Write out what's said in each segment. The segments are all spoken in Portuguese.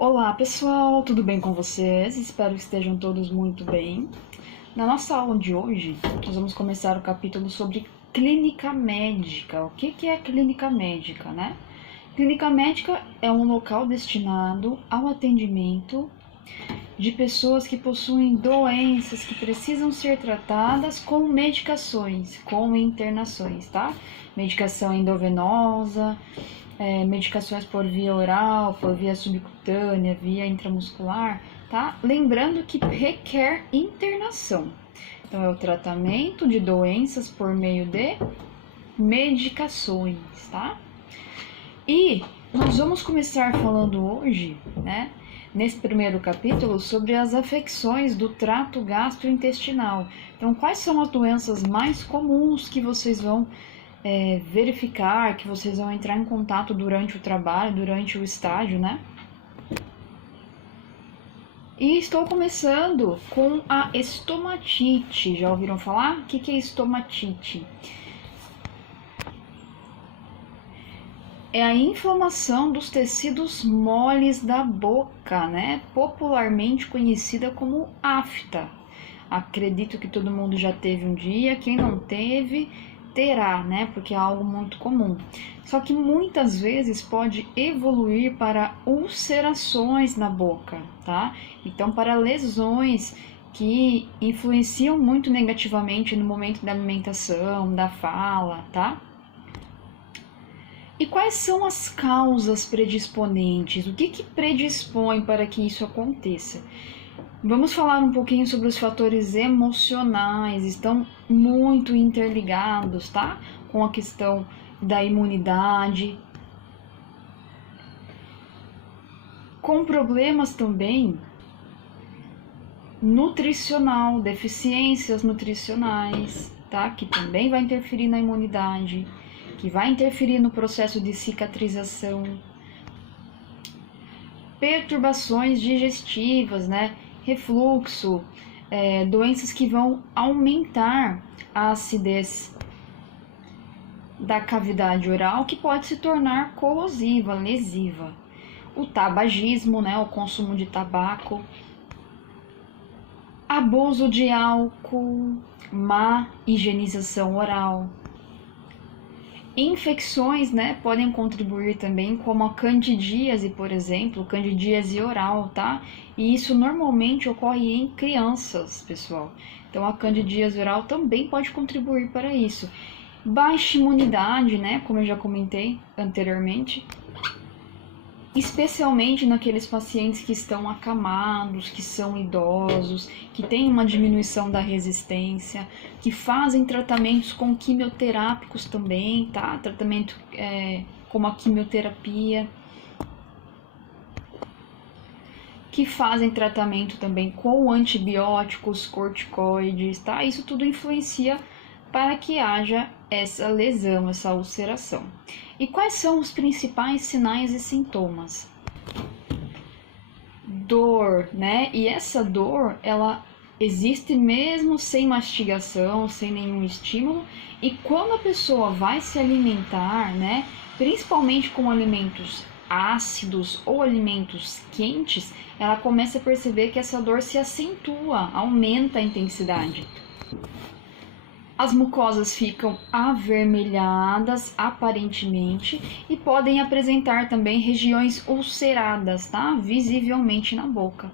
Olá pessoal, tudo bem com vocês? Espero que estejam todos muito bem. Na nossa aula de hoje, nós vamos começar o capítulo sobre clínica médica. O que é clínica médica, né? Clínica médica é um local destinado ao atendimento de pessoas que possuem doenças que precisam ser tratadas com medicações, com internações, tá? Medicação endovenosa, medicações por via oral, por via subcutânea, via intramuscular, tá? Lembrando que requer internação. Então, é o tratamento de doenças por meio de medicações, tá? E nós vamos começar falando hoje, né, nesse primeiro capítulo, sobre as afecções do trato gastrointestinal. Então, quais são as doenças mais comuns que vocês vão verificar, que vocês vão entrar em contato durante o trabalho, durante o estágio, né? E estou começando com a estomatite. Já ouviram falar? O que é estomatite? É a inflamação dos tecidos moles da boca, né? Popularmente conhecida como afta. Acredito que todo mundo já teve um dia, quem não teve, terá, né? Porque é algo muito comum. Só que muitas vezes pode evoluir para ulcerações na boca, tá? Então, para lesões que influenciam muito negativamente no momento da alimentação, da fala, tá? E quais são as causas predisponentes? O que predispõe para que isso aconteça? Vamos falar um pouquinho sobre os fatores emocionais, estão muito interligados, tá? Com a questão da imunidade. Com problemas também nutricional, deficiências nutricionais, tá? Que também vai interferir na imunidade, que vai interferir no processo de cicatrização. Perturbações digestivas, né? Refluxo, doenças que vão aumentar a acidez da cavidade oral, que pode se tornar corrosiva, lesiva. O tabagismo, né, o consumo de tabaco, abuso de álcool, má higienização oral. Infecções, né, podem contribuir também, como a candidíase, por exemplo, candidíase oral, tá? E isso normalmente ocorre em crianças, pessoal. Então, a candidíase oral também pode contribuir para isso. Baixa imunidade, né, como eu já comentei anteriormente, especialmente naqueles pacientes que estão acamados, que são idosos, que têm uma diminuição da resistência, que fazem tratamentos com quimioterápicos também, tá? Tratamento como a quimioterapia, que fazem tratamento também com antibióticos, corticoides, tá? Isso tudo influencia para que haja essa lesão, essa ulceração. E quais são os principais sinais e sintomas? Dor, né? E essa dor, ela existe mesmo sem mastigação, sem nenhum estímulo, e quando a pessoa vai se alimentar, né, principalmente com alimentos ácidos ou alimentos quentes, ela começa a perceber que essa dor se acentua, aumenta a intensidade. As mucosas ficam avermelhadas aparentemente e podem apresentar também regiões ulceradas, tá? Visivelmente na boca.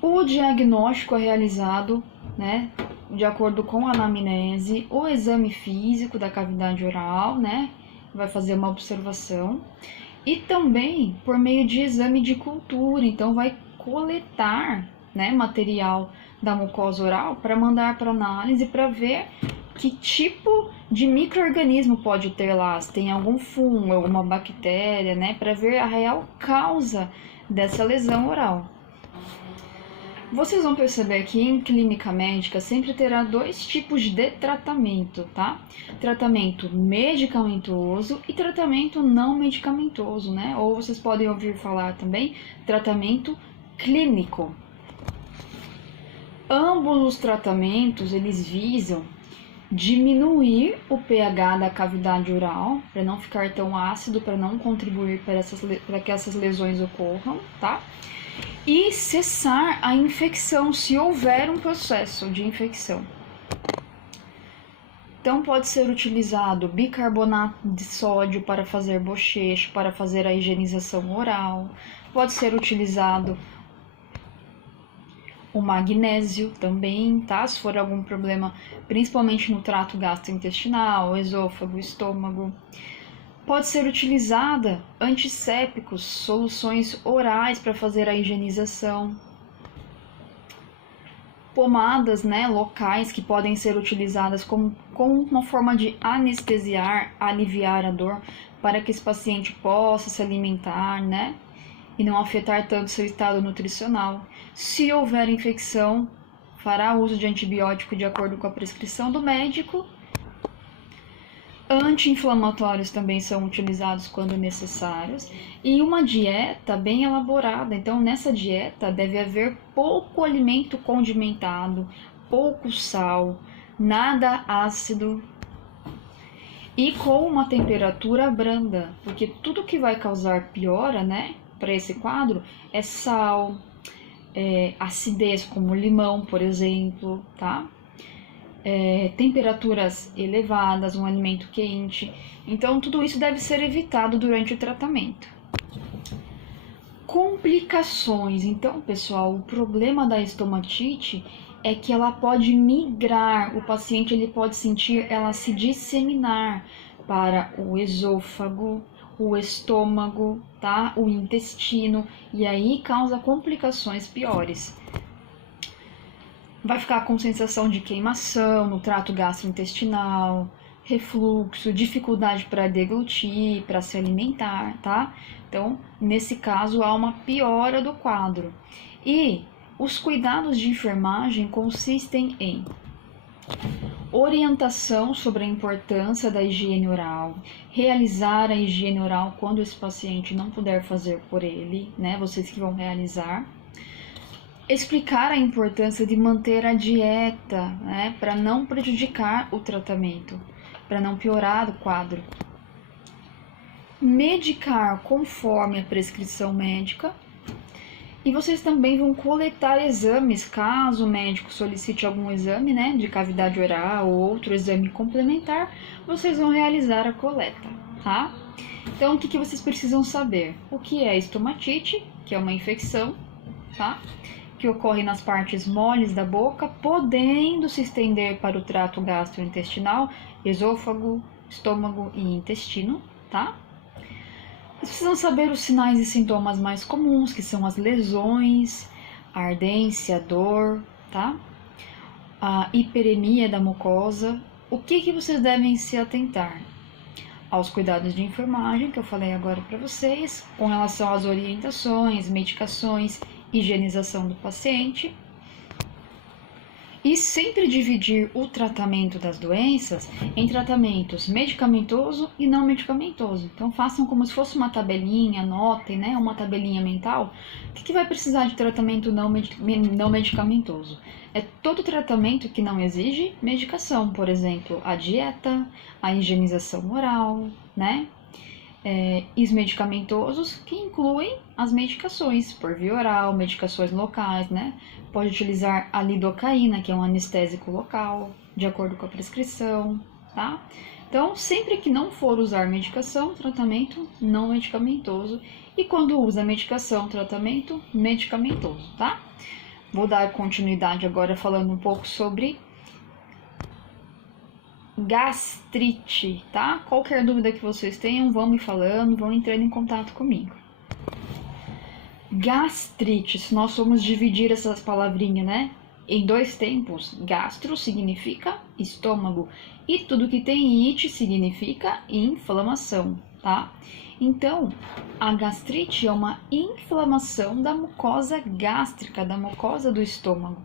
O diagnóstico é realizado, né, de acordo com a anamnese, o exame físico da cavidade oral, né, vai fazer uma observação, e também por meio de exame de cultura, então vai coletar, né, material da mucosa oral para mandar para análise para ver que tipo de micro-organismo pode ter lá, se tem algum fungo, alguma bactéria, né, para ver a real causa dessa lesão oral. Vocês vão perceber que em clínica médica sempre terá dois tipos de tratamento, tá? Tratamento medicamentoso e tratamento não medicamentoso, né? Ou vocês podem ouvir falar também tratamento clínico. Ambos os tratamentos, eles visam diminuir o pH da cavidade oral, para não ficar tão ácido, para não contribuir para que essas lesões ocorram, tá? E cessar a infecção, se houver um processo de infecção. Então, pode ser utilizado bicarbonato de sódio para fazer bochecho, para fazer a higienização oral. Pode ser utilizado o magnésio também, tá? Se for algum problema, principalmente no trato gastrointestinal, esôfago, estômago. Pode ser utilizada antissépticos, soluções orais para fazer a higienização. Pomadas, né, locais que podem ser utilizadas como uma forma de anestesiar, aliviar a dor, para que esse paciente possa se alimentar, né, e não afetar tanto seu estado nutricional. Se houver infecção, fará uso de antibiótico de acordo com a prescrição do médico. Anti-inflamatórios também são utilizados quando necessários, e uma dieta bem elaborada. Então, nessa dieta deve haver pouco alimento condimentado, pouco sal, nada ácido e com uma temperatura branda, porque tudo que vai causar piora, né, para esse quadro é sal, acidez como limão, por exemplo, tá? Temperaturas elevadas, um alimento quente. Então, tudo isso deve ser evitado durante o tratamento. Complicações. Então, pessoal, o problema da estomatite é que ela pode migrar, o paciente ele pode sentir ela se disseminar para o esôfago, o estômago, tá? O intestino, e aí causa complicações piores. Vai ficar com sensação de queimação no trato gastrointestinal, refluxo, dificuldade para deglutir, para se alimentar, tá? Então, nesse caso, há uma piora do quadro. E os cuidados de enfermagem consistem em orientação sobre a importância da higiene oral, realizar a higiene oral quando esse paciente não puder fazer por ele, né? Vocês que vão realizar. Explicar a importância de manter a dieta, né, para não prejudicar o tratamento, para não piorar o quadro. Medicar conforme a prescrição médica. E vocês também vão coletar exames, caso o médico solicite algum exame, né, de cavidade oral ou outro exame complementar, vocês vão realizar a coleta, tá? Então, o que vocês precisam saber? O que é estomatite, que é uma infecção, tá? Que ocorre nas partes moles da boca, podendo se estender para o trato gastrointestinal, esôfago, estômago e intestino, tá? Vocês precisam saber os sinais e sintomas mais comuns, que são as lesões, a ardência, a dor, tá? A hiperemia da mucosa. O que vocês devem se atentar? Aos cuidados de enfermagem, que eu falei agora para vocês, com relação às orientações, medicações, higienização do paciente, e sempre dividir o tratamento das doenças em tratamentos medicamentoso e não medicamentoso. Então façam como se fosse uma tabelinha, anotem, né, uma tabelinha mental, o que vai precisar de tratamento não medicamentoso. É todo tratamento que não exige medicação, por exemplo, a dieta, a higienização oral, né? E os medicamentosos, que incluem as medicações por via oral, medicações locais, né? Pode utilizar a lidocaína, que é um anestésico local, de acordo com a prescrição, tá? Então, sempre que não for usar medicação, tratamento não medicamentoso. E quando usa medicação, tratamento medicamentoso, tá? Vou dar continuidade agora falando um pouco sobre gastrite, tá? Qualquer dúvida que vocês tenham, vão me falando, vão entrando em contato comigo. Gastrite, se nós formos dividir essas palavrinhas, né, em dois tempos, gastro significa estômago e tudo que tem ite significa inflamação, tá? Então, a gastrite é uma inflamação da mucosa gástrica, da mucosa do estômago.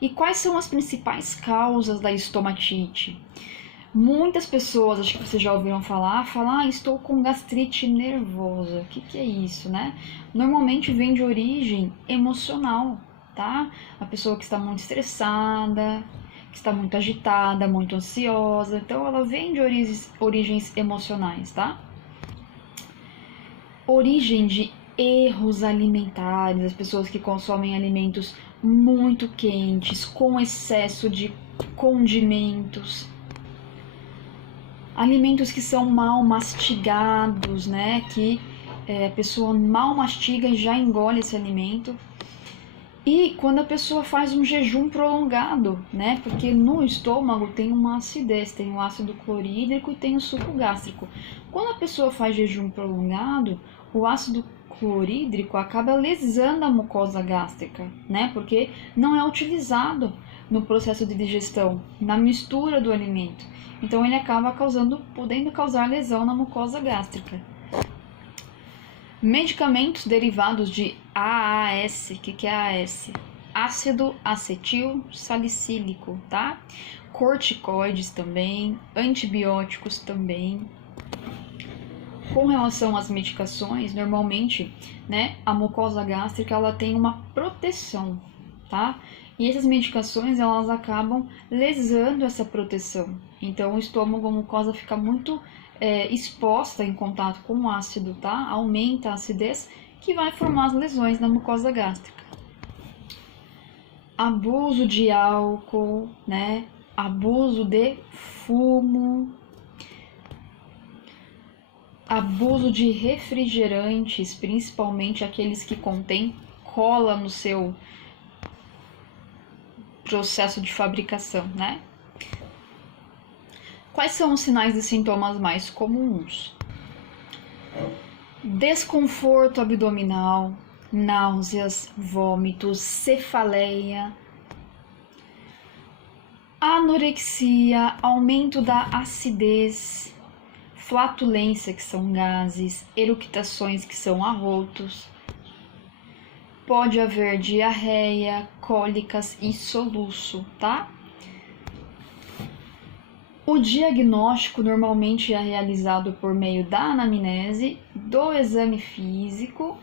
E quais são as principais causas da estomatite? Muitas pessoas, acho que vocês já ouviram falar, estou com gastrite nervosa. O que é isso, né? Normalmente vem de origem emocional, tá? A pessoa que está muito estressada, está muito agitada, muito ansiosa. Então, ela vem de origens emocionais, tá? Origem de erros alimentares, as pessoas que consomem alimentos muito quentes, com excesso de condimentos, alimentos que são mal mastigados, né? Que a pessoa mal mastiga e já engole esse alimento. E quando a pessoa faz um jejum prolongado, né? Porque no estômago tem uma acidez, tem o ácido clorídrico e tem o suco gástrico. Quando a pessoa faz jejum prolongado, o ácido clorídrico acaba lesando a mucosa gástrica, né? Porque não é utilizado no processo de digestão, na mistura do alimento. Então ele acaba podendo causar lesão na mucosa gástrica. Medicamentos derivados de AAS, o que é AAS? Ácido acetil salicílico, tá? Corticoides também, antibióticos também. Com relação às medicações, normalmente, né, a mucosa gástrica ela tem uma proteção, tá? E essas medicações elas acabam lesando essa proteção. Então o estômago, a mucosa fica muito exposta em contato com o ácido, tá? Aumenta a acidez que vai formar as lesões na mucosa gástrica. Abuso de álcool, né? Abuso de fumo, abuso de refrigerantes, principalmente aqueles que contêm cola no seu processo de fabricação, né? Quais são os sinais e sintomas mais comuns? Desconforto abdominal, náuseas, vômitos, cefaleia, anorexia, aumento da acidez, flatulência, que são gases, eructações, que são arrotos. Pode haver diarreia, cólicas e soluço, tá? O diagnóstico normalmente é realizado por meio da anamnese, do exame físico,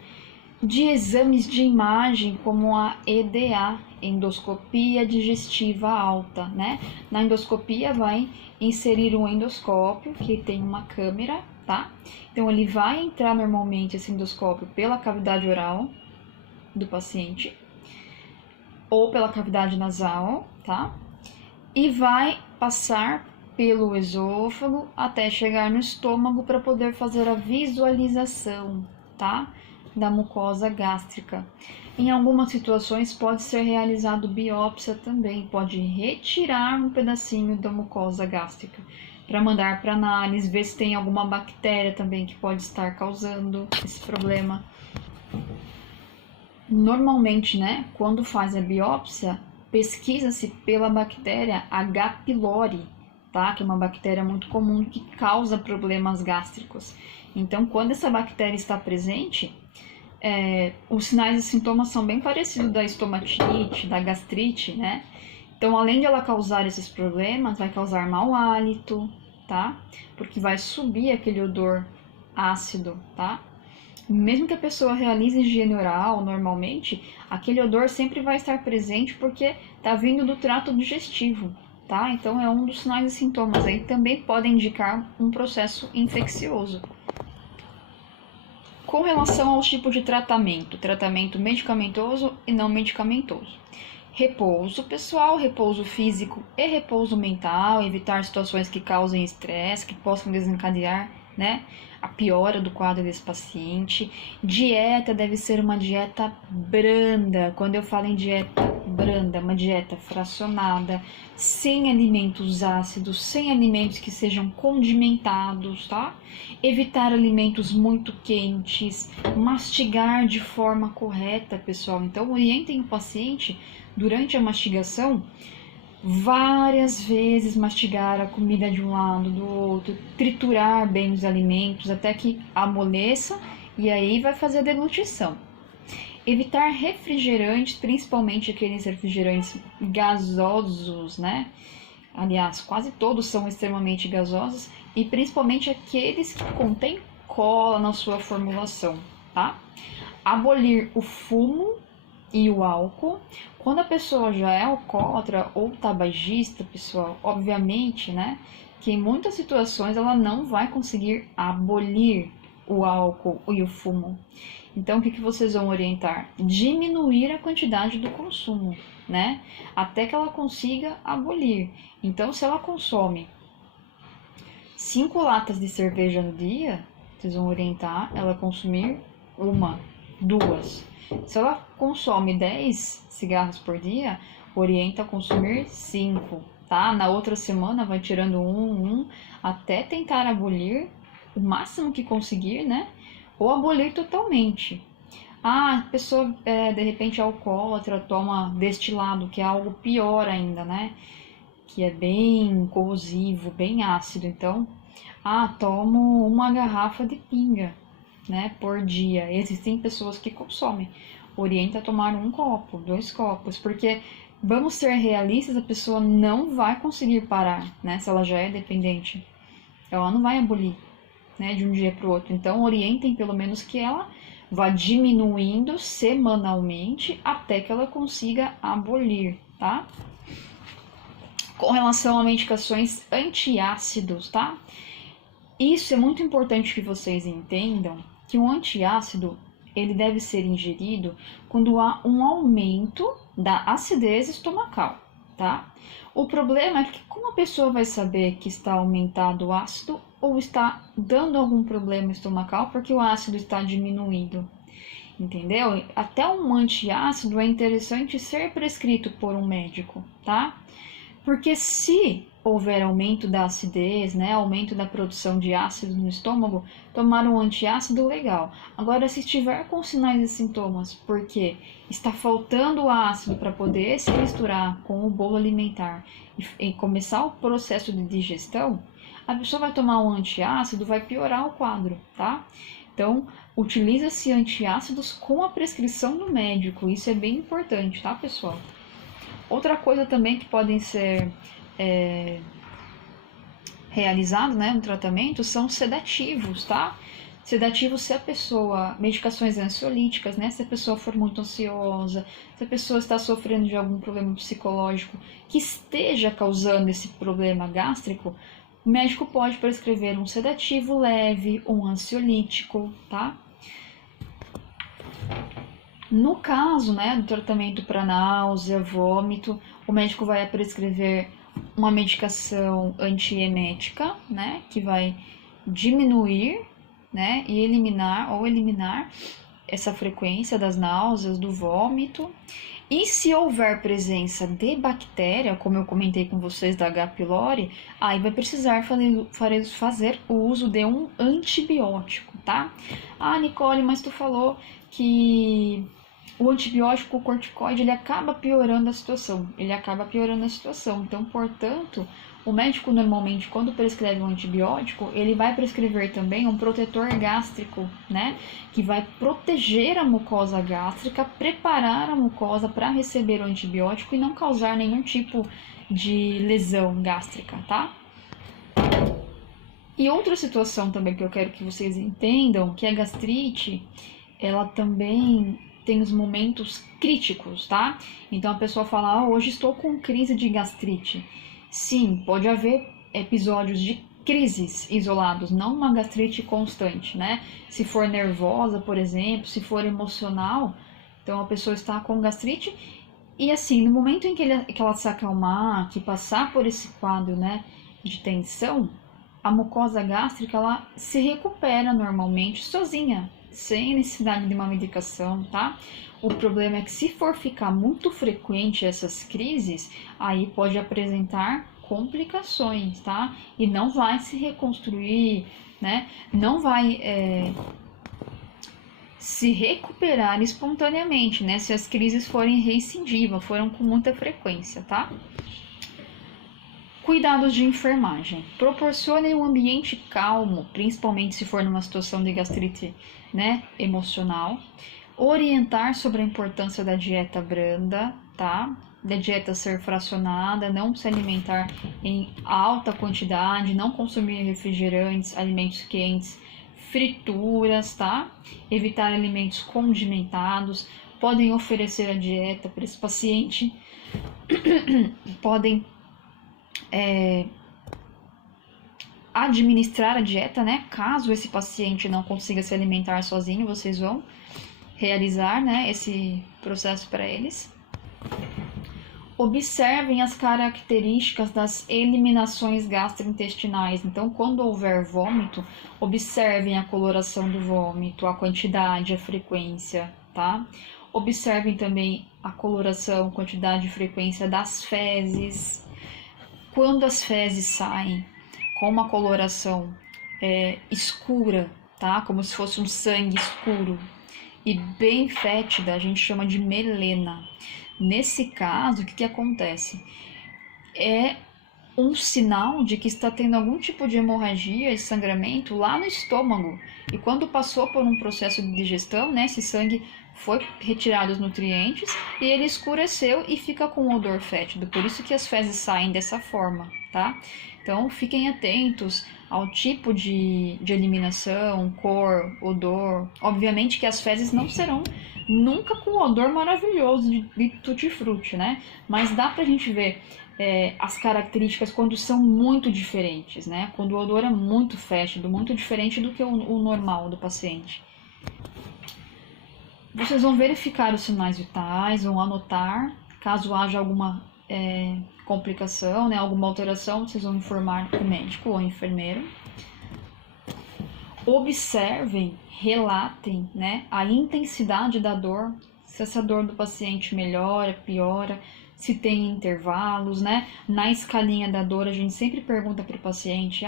de exames de imagem como a EDA, endoscopia digestiva alta, né? Na endoscopia vai inserir um endoscópio que tem uma câmera, tá? Então ele vai entrar normalmente esse endoscópio pela cavidade oral do paciente ou pela cavidade nasal, tá? E vai passar pelo esôfago até chegar no estômago para poder fazer a visualização, tá? Da mucosa gástrica. Em algumas situações pode ser realizado biópsia também, pode retirar um pedacinho da mucosa gástrica para mandar para análise, ver se tem alguma bactéria também que pode estar causando esse problema. Normalmente, né, quando faz a biópsia, pesquisa-se pela bactéria H. pylori, tá? Que é uma bactéria muito comum que causa problemas gástricos. Então, quando essa bactéria está presente, os sinais e sintomas são bem parecidos da estomatite, da gastrite, né? Então, além de ela causar esses problemas, vai causar mau hálito, tá? Porque vai subir aquele odor ácido, tá? Mesmo que a pessoa realize higiene oral normalmente, aquele odor sempre vai estar presente porque tá vindo do trato digestivo, tá? Então é um dos sinais e sintomas aí, também podem indicar um processo infeccioso. Com relação aos tipos de tratamento medicamentoso e não medicamentoso. Repouso pessoal, repouso físico e repouso mental, evitar situações que causem estresse, que possam desencadear, né, a piora do quadro desse paciente. Dieta deve ser uma dieta branda. Quando eu falo em dieta branda, uma dieta fracionada, sem alimentos ácidos, sem alimentos que sejam condimentados, tá? Evitar alimentos muito quentes, mastigar de forma correta, pessoal. Então, orientem o paciente durante a mastigação, várias vezes mastigar a comida de um lado, do outro, triturar bem os alimentos até que amoleça e aí vai fazer a deglutição. Evitar refrigerantes, principalmente aqueles refrigerantes gasosos, né? Aliás, quase todos são extremamente gasosos e principalmente aqueles que contêm cola na sua formulação, tá? Abolir o fumo e o álcool. Quando a pessoa já é alcoólatra ou tabagista, pessoal, obviamente, né, que em muitas situações ela não vai conseguir abolir o álcool e o fumo. Então, o que vocês vão orientar? Diminuir a quantidade do consumo, né? Até que ela consiga abolir. Então, se ela consome 5 latas de cerveja no dia, vocês vão orientar ela a consumir 1, 2. Se ela consome 10 cigarros por dia, orienta a consumir 5, tá? Na outra semana vai tirando 1, até tentar abolir o máximo que conseguir, né? Ou abolir totalmente. A pessoa, de repente, é alcoólatra, toma destilado, que é algo pior ainda, né? Que é bem corrosivo, bem ácido. Então, tomo 1 garrafa de pinga, né, por dia. Existem pessoas que consomem. Orienta a tomar 1 copo, 2 copos, porque vamos ser realistas, a pessoa não vai conseguir parar, né? Se ela já é dependente, ela não vai abolir, né, de um dia para o outro. Então, orientem pelo menos que ela vá diminuindo semanalmente até que ela consiga abolir, tá? Com relação a medicações antiácidos, tá? Isso é muito importante que vocês entendam que o antiácido ele deve ser ingerido quando há um aumento da acidez estomacal, tá? O problema é que como a pessoa vai saber que está aumentado o ácido ou está dando algum problema estomacal porque o ácido está diminuído, entendeu? Até um antiácido é interessante ser prescrito por um médico, tá? Porque se houver aumento da acidez, né, aumento da produção de ácido no estômago, tomar um antiácido legal. Agora, se estiver com sinais e sintomas, porque está faltando ácido para poder se misturar com o bolo alimentar e começar o processo de digestão, a pessoa vai tomar um antiácido, vai piorar o quadro, tá? Então, utiliza-se antiácidos com a prescrição do médico, isso é bem importante, tá, pessoal? Outra coisa também que podem ser realizados, né, no tratamento são sedativos, tá? Sedativos se a pessoa, medicações ansiolíticas, né, se a pessoa for muito ansiosa, se a pessoa está sofrendo de algum problema psicológico que esteja causando esse problema gástrico, o médico pode prescrever um sedativo leve, um ansiolítico, tá? No caso, né, do tratamento para náusea, vômito, o médico vai prescrever uma medicação antiemética, né, que vai diminuir, né, e eliminar essa frequência das náuseas, do vômito. E se houver presença de bactéria, como eu comentei com vocês da H. pylori, aí vai precisar fazer o uso de um antibiótico, tá? Nicole, mas tu falou que o antibiótico, o corticoide, ele acaba piorando a situação. Então, portanto, o médico normalmente, quando prescreve um antibiótico, ele vai prescrever também um protetor gástrico, né? Que vai proteger a mucosa gástrica, preparar a mucosa para receber o antibiótico e não causar nenhum tipo de lesão gástrica, tá? E outra situação também que eu quero que vocês entendam, que a gastrite, ela também tem os momentos críticos, tá? Então a pessoa fala, hoje estou com crise de gastrite. Sim, pode haver episódios de crises isolados, não uma gastrite constante, né? Se for nervosa, por exemplo, se for emocional, então a pessoa está com gastrite e assim, no momento em que ela se acalmar, que passar por esse quadro, né, de tensão, a mucosa gástrica, ela se recupera normalmente sozinha, sem necessidade de uma medicação, tá? O problema é que se for ficar muito frequente essas crises, aí pode apresentar complicações, tá? E não vai se reconstruir, né? Não vai se recuperar espontaneamente, né? Se as crises forem reincidivas, foram com muita frequência, tá? Cuidados de enfermagem. Proporcione um ambiente calmo, principalmente se for numa situação de gastrite, né, emocional. Orientar sobre a importância da dieta branda, tá? Da dieta ser fracionada, não se alimentar em alta quantidade, não consumir refrigerantes, alimentos quentes, frituras, tá? Evitar alimentos condimentados, podem oferecer a dieta para esse paciente, podem administrar a dieta, né? Caso esse paciente não consiga se alimentar sozinho, vocês vão realizar, né, esse processo para eles. Observem as características das eliminações gastrointestinais. Então, quando houver vômito, observem a coloração do vômito, a quantidade, a frequência, tá? Observem também a coloração, quantidade e frequência das fezes. Quando as fezes saem com uma coloração escura, tá? Como se fosse um sangue escuro e bem fétida, a gente chama de melena. Nesse caso, o que acontece? É um sinal de que está tendo algum tipo de hemorragia e sangramento lá no estômago. E quando passou por um processo de digestão, né, esse sangue foi retirado os nutrientes e ele escureceu e fica com um odor fétido. Por isso que as fezes saem dessa forma, tá? Então, fiquem atentos ao tipo de eliminação, cor, odor. Obviamente que as fezes não serão nunca com odor maravilhoso de tutti-frutti, né? Mas dá pra gente ver as características quando são muito diferentes, né? Quando o odor é muito fétido, muito diferente do que o normal do paciente. Vocês vão verificar os sinais vitais, vão anotar, caso haja alguma complicação, né, alguma alteração, vocês vão informar o médico ou o enfermeiro. Observem, relatem, né, a intensidade da dor, se essa dor do paciente melhora, piora, se tem intervalos, né? Na escalinha da dor, a gente sempre pergunta para o paciente,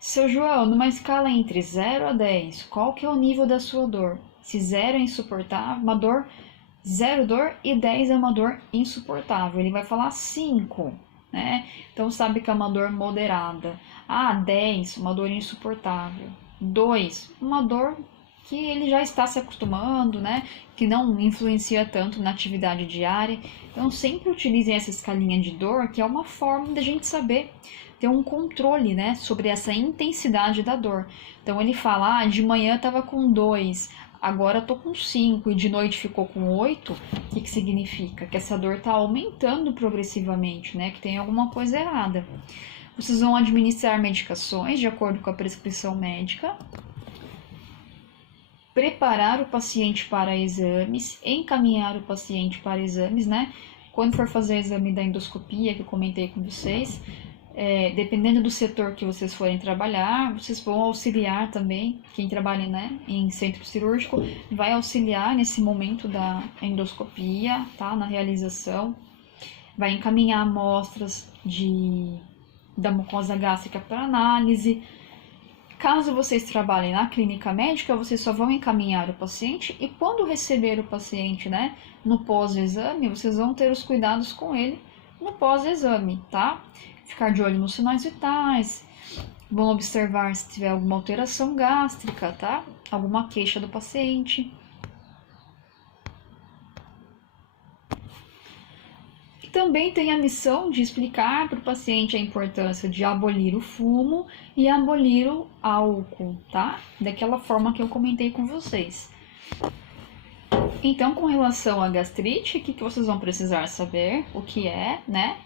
seu João, numa escala entre 0 a 10, qual que é o nível da sua dor? Se 0 é insuportável, uma dor, 0 dor e 10 é uma dor insuportável. Ele vai falar 5, né? Então sabe que é uma dor moderada. 10, uma dor insuportável. 2, uma dor que ele já está se acostumando, né? Que não influencia tanto na atividade diária. Então sempre utilizem essa escalinha de dor, que é uma forma da gente saber ter um controle, né, sobre essa intensidade da dor. Então ele fala, de manhã estava com 2, agora tô com 5 e de noite ficou com 8, o que significa? Que essa dor está aumentando progressivamente, né? Que tem alguma coisa errada. Vocês vão administrar medicações de acordo com a prescrição médica, preparar o paciente para exames, encaminhar o paciente para exames, né? Quando for fazer o exame da endoscopia, que eu comentei com vocês, dependendo do setor que vocês forem trabalhar, vocês vão auxiliar também, quem trabalha, né, em centro cirúrgico, vai auxiliar nesse momento da endoscopia, tá, na realização, vai encaminhar amostras da mucosa gástrica para análise. Caso vocês trabalhem na clínica médica, vocês só vão encaminhar o paciente e quando receber o paciente, né, no pós-exame, vocês vão ter os cuidados com ele no pós-exame, tá? Ficar de olho nos sinais vitais, vão observar se tiver alguma alteração gástrica, tá? Alguma queixa do paciente. E também tem a missão de explicar para o paciente a importância de abolir o fumo e abolir o álcool, tá? Daquela forma que eu comentei com vocês. Então, com relação à gastrite, o que vocês vão precisar saber? O que é, né?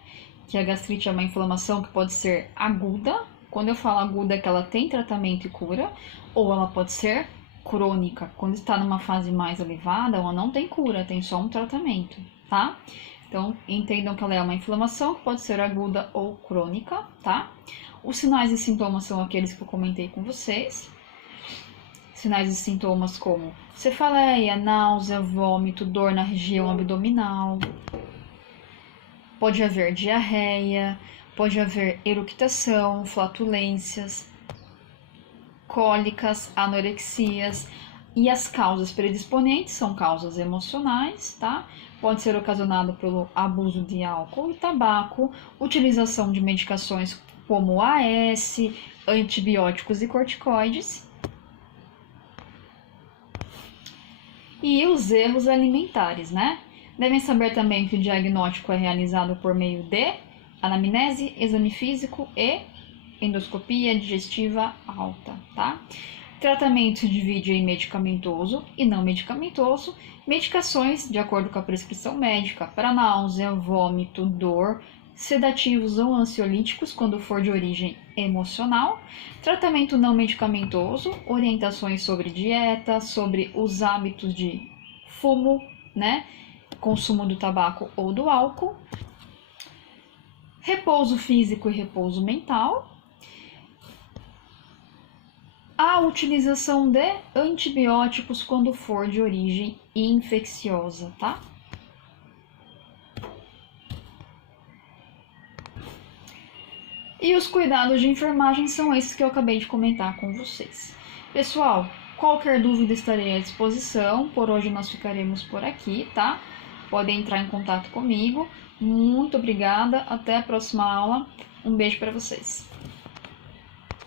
Que a gastrite é uma inflamação que pode ser aguda. Quando eu falo aguda, é que ela tem tratamento e cura, ou ela pode ser crônica. Quando está numa fase mais elevada, ela não tem cura, tem só um tratamento, tá? Então, entendam que ela é uma inflamação que pode ser aguda ou crônica, tá? Os sinais e sintomas são aqueles que eu comentei com vocês. Sinais e sintomas como cefaleia, náusea, vômito, dor na região abdominal. Pode haver diarreia, pode haver eructação, flatulências, cólicas, anorexias. E as causas predisponentes são causas emocionais, tá? Pode ser ocasionado pelo abuso de álcool e tabaco, utilização de medicações como AS, antibióticos e corticoides. E os erros alimentares, né? Devem saber também que o diagnóstico é realizado por meio de anamnese, exame físico e endoscopia digestiva alta, tá? Tratamento se divide em medicamentoso e não medicamentoso. Medicações, de acordo com a prescrição médica, para náusea, vômito, dor, sedativos ou ansiolíticos, quando for de origem emocional. Tratamento não medicamentoso, orientações sobre dieta, sobre os hábitos de fumo, né? Consumo do tabaco ou do álcool. Repouso físico e repouso mental. A utilização de antibióticos quando for de origem infecciosa, tá? E os cuidados de enfermagem são esses que eu acabei de comentar com vocês. Pessoal, qualquer dúvida estarei à disposição. Por hoje nós ficaremos por aqui, tá? Podem entrar em contato comigo. Muito obrigada. Até a próxima aula. Um beijo para vocês.